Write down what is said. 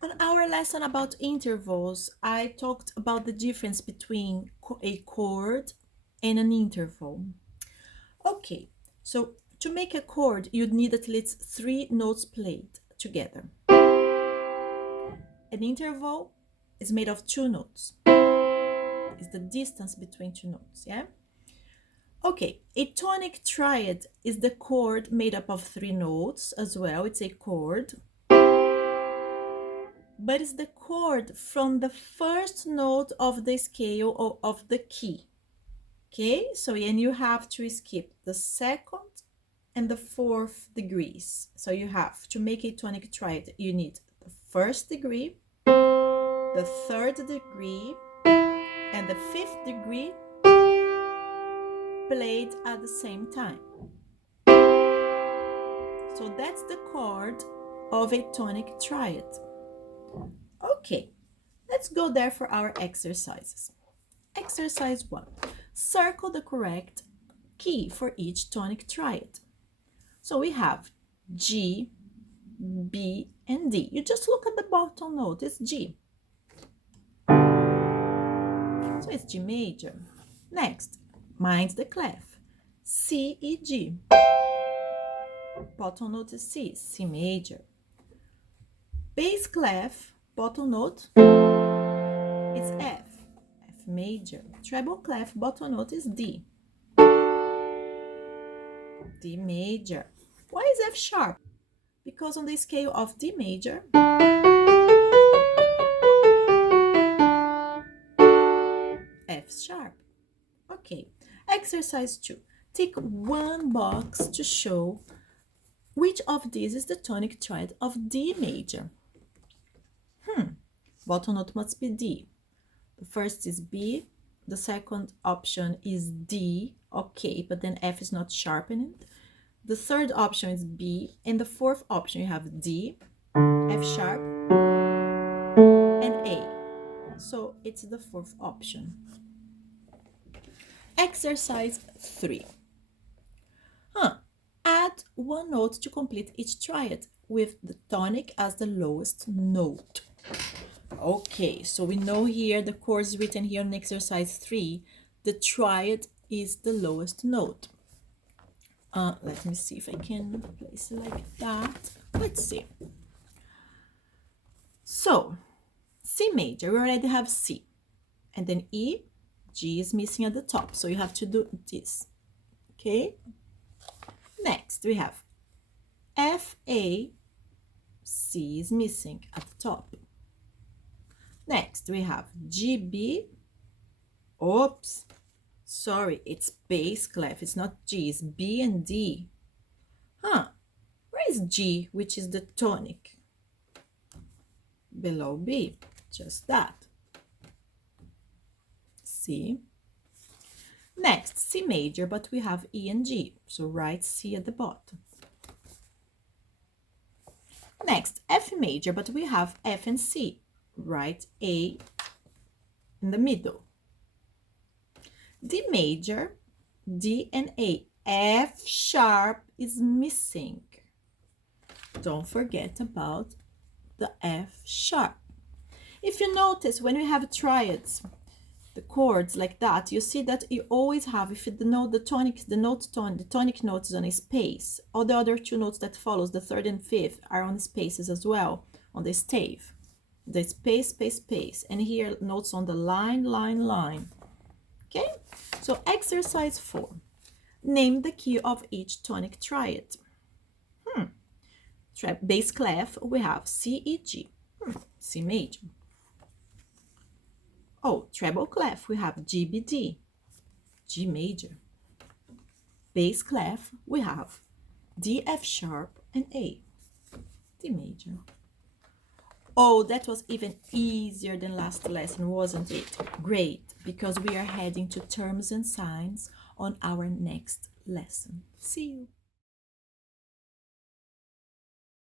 On our lesson about intervals, I talked about the difference between a chord and an interval. Okay, so to make a chord, you'd need at least 3 notes played together. An interval is made of 2 notes. It's the distance between 2 notes, yeah? Okay, a tonic triad is the chord made up of 3 notes as well. It's a chord. But it's the chord from the first note of the scale or of the key. Okay, so and you have to skip the second and the fourth degrees. So you have to make a tonic triad, you need the first degree, the third degree, and the fifth degree played at the same time. So that's the chord of a tonic triad. Okay, let's go there for our exercises. Exercise 1. Circle the correct key for each tonic triad. So we have G, B, and D. You just look at the bottom note, it's G. So it's G major. Next, mind the clef. C, E, G. Bottom note is C, C major. Bass clef, bottom note is F, F major. Treble clef, bottom note is D, D major. Why is F sharp? Because on the scale of D major, F sharp. Okay, exercise 2. Tick one box to show which of these is the tonic triad of D major. Bottom note must be D. The first is B. The second option is D. Okay, but then F is not sharpened. The third option is B. And the fourth option, you have D, F sharp, and A. So it's the fourth option. Exercise 3. Add one note to complete each triad with the tonic as the lowest note. Okay, so we know here the chord is written here in exercise 3. The triad is the lowest note. Let me see if I can place it like that. Let's see. So, C major, we already have C. And then E, G is missing at the top. So you have to do this. Okay? Next, we have F, A, C is missing at the top. Next, we have G, B. Oops. Sorry, it's bass clef. It's not G, it's B and D. Where is G, which is the tonic? Below B, just that. C. Next, C major, but we have E and G, so write C at the bottom. Next, F major, but we have F and C, write A in the middle. D major, D and A, F sharp is missing. Don't forget about the F sharp. If you notice, when we have triads, the chords like that, you see that you always have, if the note, the tonic note is on a space. All the other 2 notes that follows, the third and fifth, are on spaces as well, on the stave. The space, space, space. And here, notes on the line, line, line. Okay? So exercise 4. Name the key of each tonic triad. Bass clef, we have C, E, G. C major. Oh, treble clef, we have G, B, D, G major. Bass clef, we have D, F sharp, and A, D major. Oh, that was even easier than last lesson, wasn't it? Great, because we are heading to terms and signs on our next lesson. See you.